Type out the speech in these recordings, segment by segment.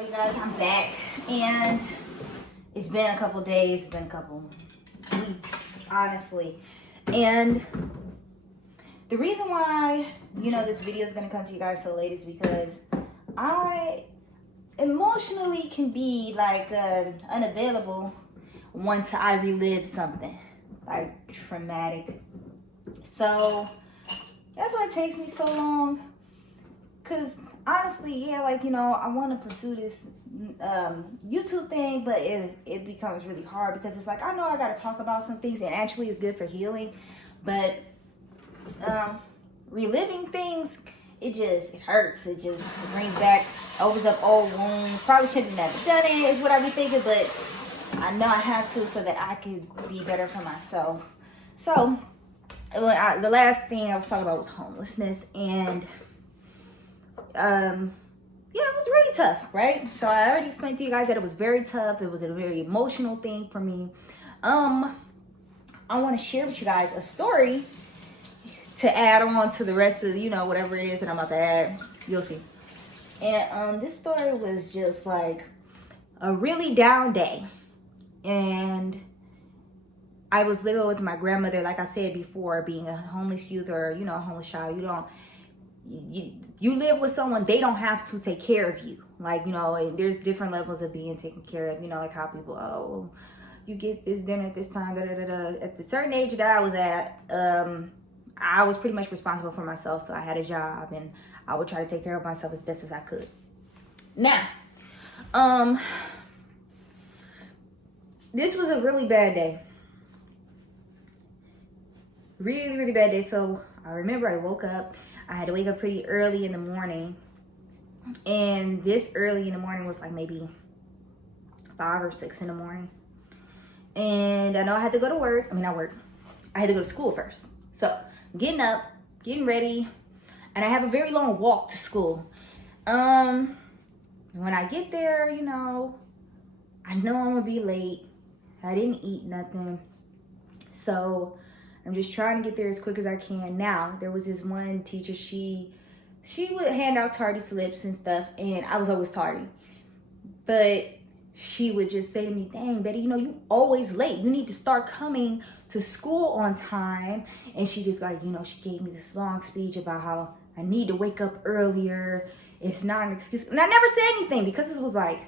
Well, you guys, I'm back, and it's been a couple days, it's been a couple weeks, honestly. And the reason why, this video is going to come to you guys so late is because I emotionally can be like unavailable once I relive something like traumatic. So that's why it takes me so long. Cause honestly, yeah, I want to pursue this YouTube thing, but it becomes really hard because it's like I know I got to talk about some things, and actually it's good for healing, but reliving things, it hurts. It just brings back, opens up old wounds. Probably should have never done it, is what I be thinking, but I know I have to so that I can be better for myself. So the last thing I was talking about was homelessness, and yeah, it was really tough, right? So I already explained to you guys that it was very tough. It was a very emotional thing for me. I want to share with you guys a story to add on to the rest of, whatever it is that I'm about to add. You'll see. And this story was just like a really down day. And I was living with my grandmother, like I said before, being a homeless youth or, a homeless child. You live with someone, they don't have to take care of you. And there's different levels of being taken care of, like how people, you get this dinner at this time, da, da, da, da. At the certain age that I was at, I was pretty much responsible for myself. So I had a job and I would try to take care of myself as best as I could. Now, this was a really bad day. Really, really bad day. So I remember I woke up. I had to wake up pretty early in the morning. And this early in the morning was like maybe 5 or 6 in the morning. And I know I had to go to work. I had to go to school first. So getting up, getting ready. And I have a very long walk to school. When I get there, I know I'm going to be late. I didn't eat nothing. So I'm just trying to get there as quick as I can. Now, there was this one teacher, she would hand out tardy slips and stuff, and I was always tardy. But she would just say to me, dang, Betty, you always late. You need to start coming to school on time. And she just she gave me this long speech about how I need to wake up earlier. It's not an excuse. And I never said anything because it was like,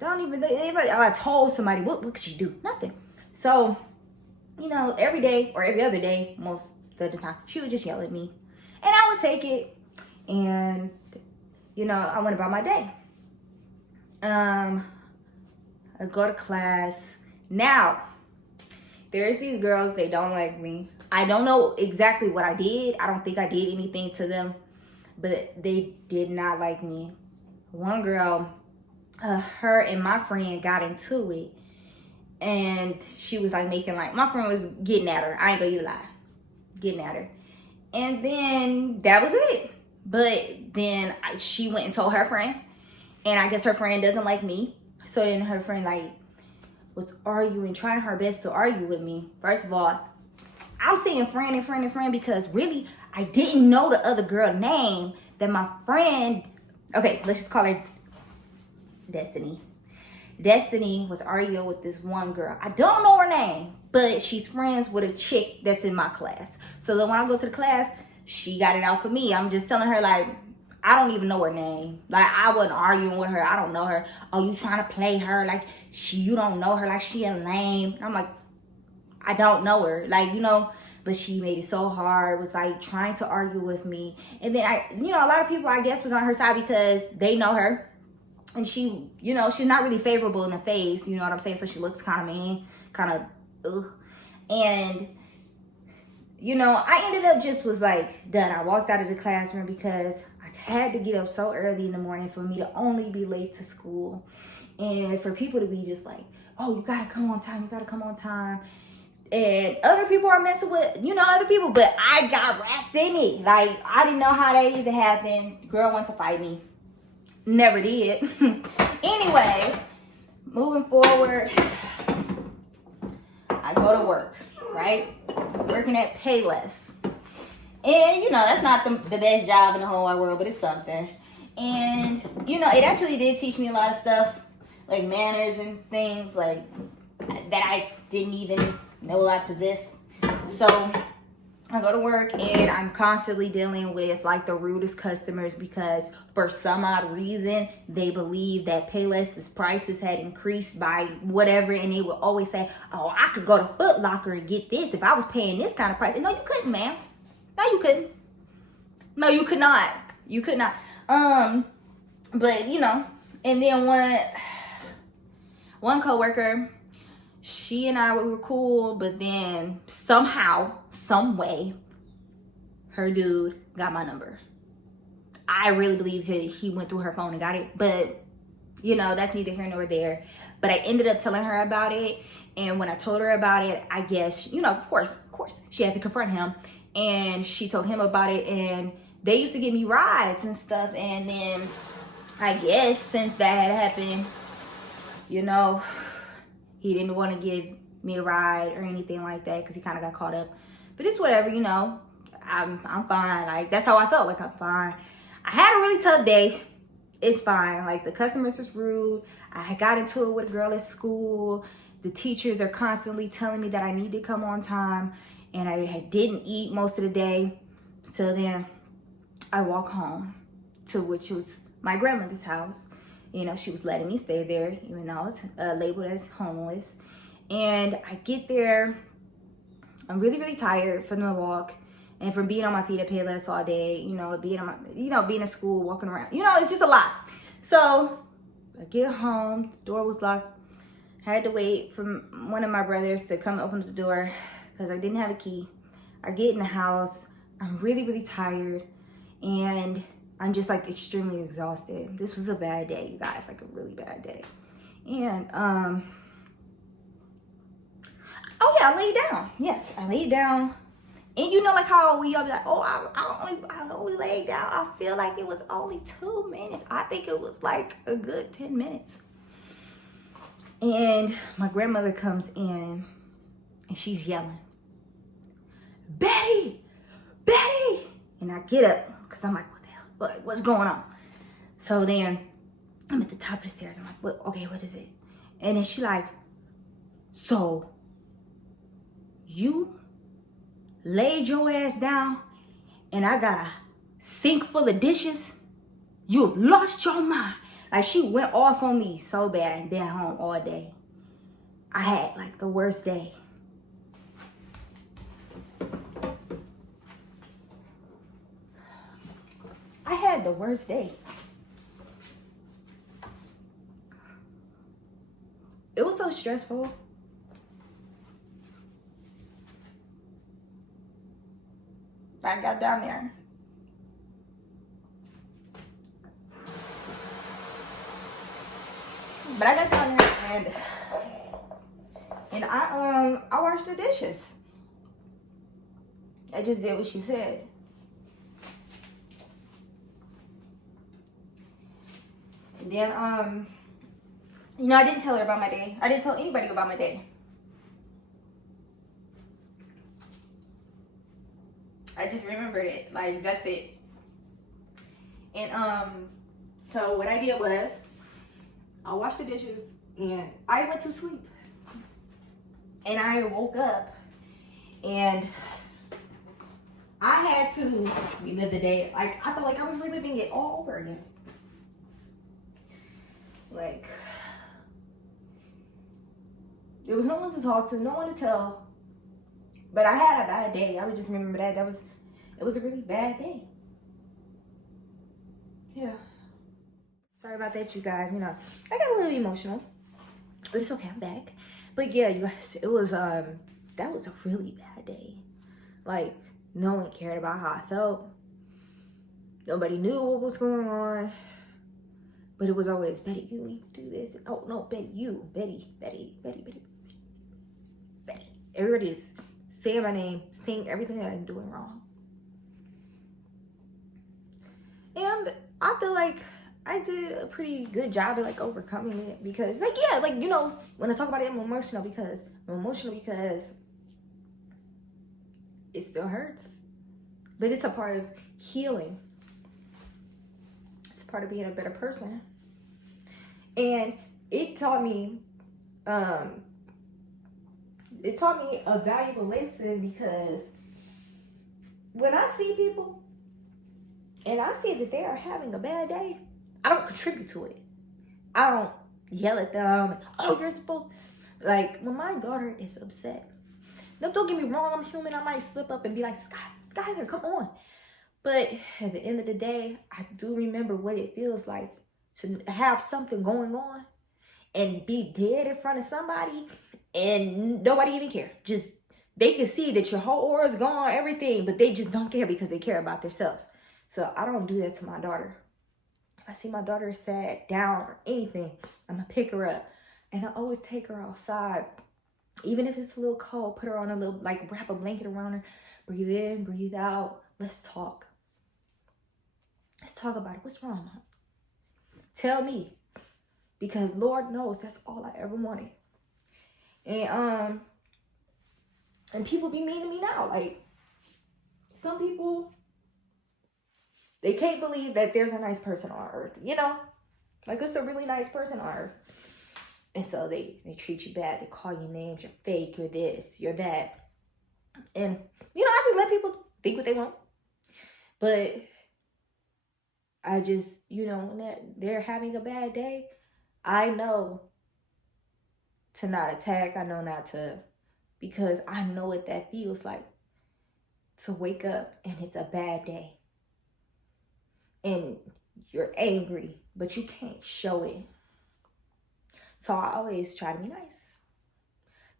don't even, if I told somebody, what could she do? Nothing. So, every day or every other day, most of the time, she would just yell at me. And I would take it. And, I went about my day. I go to class. Now, there's these girls, they don't like me. I don't know exactly what I did. I don't think I did anything to them. But they did not like me. One girl, her and my friend got into it. And she was my friend was getting at her. I ain't gonna even lie. Getting at her. And then that was it. But then she went and told her friend. And I guess her friend doesn't like me. So then her friend was arguing, trying her best to argue with me. First of all, I'm saying friend and friend and friend because really I didn't know the other girl name that my friend, okay, let's just call her Destiny. Destiny was arguing with this one girl. I don't know her name, but she's friends with a chick that's in my class. So then when I go to the class, she got it out for me. I'm just telling her I don't even know her name. I wasn't arguing with her. I don't know her. Oh, you trying to play her you don't know her, she a lame. And I'm like, I don't know her. But she made it so hard, was trying to argue with me. And then a lot of people I guess was on her side because they know her. And she, she's not really favorable in the face, you know what I'm saying? So she looks kind of mean, kind of, ugh. And, I ended up just was done. I walked out of the classroom because I had to get up so early in the morning for me to only be late to school. And for people to be just oh, you gotta come on time, you gotta come on time. And other people are messing with, other people, but I got wrapped in it. I didn't know how that even happened. The girl wanted to fight me. Never did. Anyways, moving forward, I go to work, right? Working at Payless. And, that's not the best job in the whole wide world, but it's something. And you know, it actually did teach me a lot of stuff, like manners and things like that I didn't even know I possessed. So I go to work and I'm constantly dealing with like the rudest customers because for some odd reason they believe that Payless's prices had increased by whatever, and they would always say, oh, I could go to Foot Locker and get this if I was paying this kind of price. And no, you couldn't, ma'am. No, you couldn't. No, you could not. You could not. But you know, and then one coworker, she and I, we were cool, but then somehow, some way, her dude got my number. I really believe that he went through her phone and got it, but you know, that's neither here nor there. But I ended up telling her about it, and when I told her about it, I guess, you know, of course, she had to confront him, and she told him about it, and they used to give me rides and stuff, and then I guess since that had happened, you know, he didn't want to give me a ride or anything like that because he kind of got caught up. But it's whatever, you know. I'm fine. Like, that's how I felt. Like, I'm fine. I had a really tough day. It's fine. Like, the customers was rude. I got into it with a girl at school. The teachers are constantly telling me that I need to come on time. And I didn't eat most of the day. So then I walk home to which was my grandmother's house. You know, she was letting me stay there, even though I was labeled as homeless. And I get there. I'm really, really tired from the walk and from being on my feet at Payless all day. You know, being in school, walking around. You know, it's just a lot. So I get home. The door was locked. I had to wait for one of my brothers to come open the door because I didn't have a key. I get in the house. I'm really, really tired. And I'm just like extremely exhausted. This was a bad day, you guys, like a really bad day. And oh yeah, I laid down. Yes, I laid down. And you know, like how we all be like, oh, I only laid down. I feel like it was only 2 minutes. I think it was like a good 10 minutes. And my grandmother comes in and she's yelling, Betty, Betty. And I get up because I'm like, what's going on? So then I'm at the top of the stairs. I'm like, okay, what is it? And then she like, so you laid your ass down and I got a sink full of dishes? You've lost your mind. Like, she went off on me so bad and been home all day. I had like the worst day. I had the worst day. It was so stressful. I got down there. But I got down there and I washed the dishes. I just did what she said. And then, you know, I didn't tell her about my day. I didn't tell anybody about my day. I just remembered it. Like, that's it. And, so what I did was, I washed the dishes and I went to sleep. And I woke up and I had to relive the day. Like, I felt like I was reliving it all over again. Like, there was no one to talk to, no one to tell. But I had a bad day. I would just remember that. It was a really bad day. Yeah. Sorry about that, you guys. You know, I got a little emotional. But it's okay, I'm back. But yeah, you guys, it was, that was a really bad day. Like, no one cared about how I felt. Nobody knew what was going on. But it was always, Betty, you need to do this. Oh, no, Betty, you. Betty. Everybody is saying my name, saying everything that I'm doing wrong. And I feel like I did a pretty good job of, like, overcoming it. Because, like, yeah, like, you know, when I talk about it, I'm emotional because it still hurts. But it's a part of healing. It's a part of being a better person. And it taught me a valuable lesson, because when I see people and I see that they are having a bad day, I don't contribute to it. I don't yell at them, oh, you're supposed, like, when my daughter is upset, now don't get me wrong, I'm human, I might slip up and be like, Skyler, come on. But at the end of the day, I do remember what it feels like to have something going on and be dead in front of somebody and nobody even care. Just, they can see that your whole aura is gone, everything, but they just don't care because they care about themselves. So I don't do that to my daughter. If I see my daughter sad, down, or anything, I'm gonna pick her up. And I always take her outside. Even if it's a little cold, put her on a little, like, wrap a blanket around her. Breathe in, breathe out. Let's talk. Let's talk about it. What's wrong, Mom? Tell me. Because Lord knows that's all I ever wanted. And people be mean to me now. Like, some people, they can't believe that there's a nice person on earth, you know? Like, it's a really nice person on earth. And so they treat you bad. They call you names. You're fake. You're this. You're that. And, you know, I just let people think what they want. But I just, you know, when they're having a bad day, I know to not attack. I know not to, because I know what that feels like to wake up and it's a bad day. And you're angry, but you can't show it. So I always try to be nice.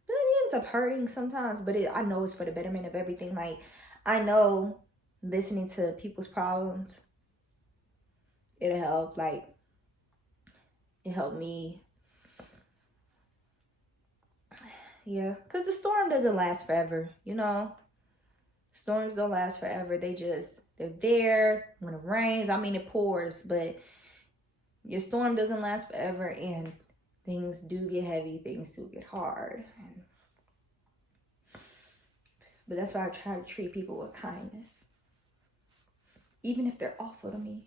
But it ends up hurting sometimes, but I know it's for the betterment of everything. Like, I know listening to people's problems, it'll help. Like, it helped me. Yeah, because the storm doesn't last forever, you know? Storms don't last forever. They're there when it rains. I mean, it pours, but your storm doesn't last forever, and things do get heavy. Things do get hard. But that's why I try to treat people with kindness. Even if they're awful to me.